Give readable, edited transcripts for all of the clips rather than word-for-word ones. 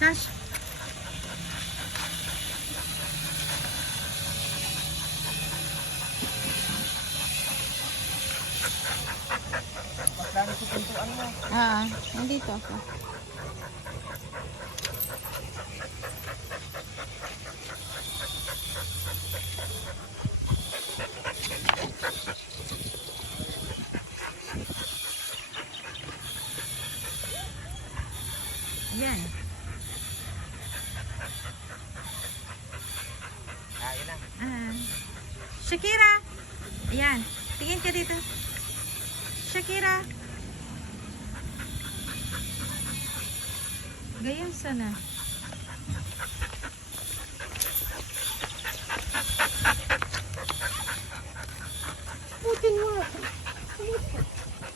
Cash. Magkano sa pintuan mo? Nandito ako. Yan. Yun na. Shakira. Ayan. Tingin ka dito. Shakira. Ganyan sana. Putin mo.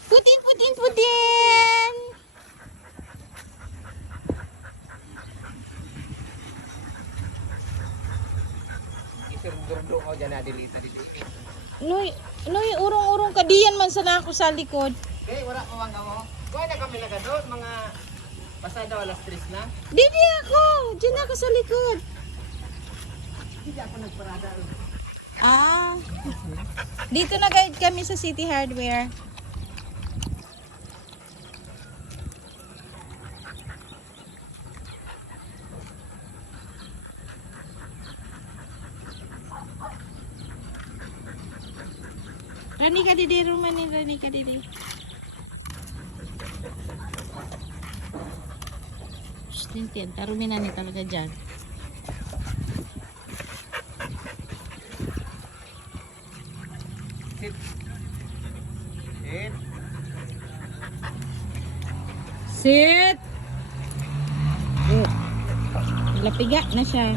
Putin, Putin, Putin. Isirundurdo ko dyan na dilita dito. Noy, urong-urong ka diyan man sana ako sa likod. Okay, wala ko wang mo. Kuha na kami nagadot, mga pasada alas 3 na. Didi ako. Diyan ako sa likod. Hindi ako nagparada. Dito na guide kami sa City Hardware. Rani ka didi, Romanin, Rani ka didi. Tintin, tarumin na ni talaga dyan. Sit. Sit. Sit! Lapiga na siya.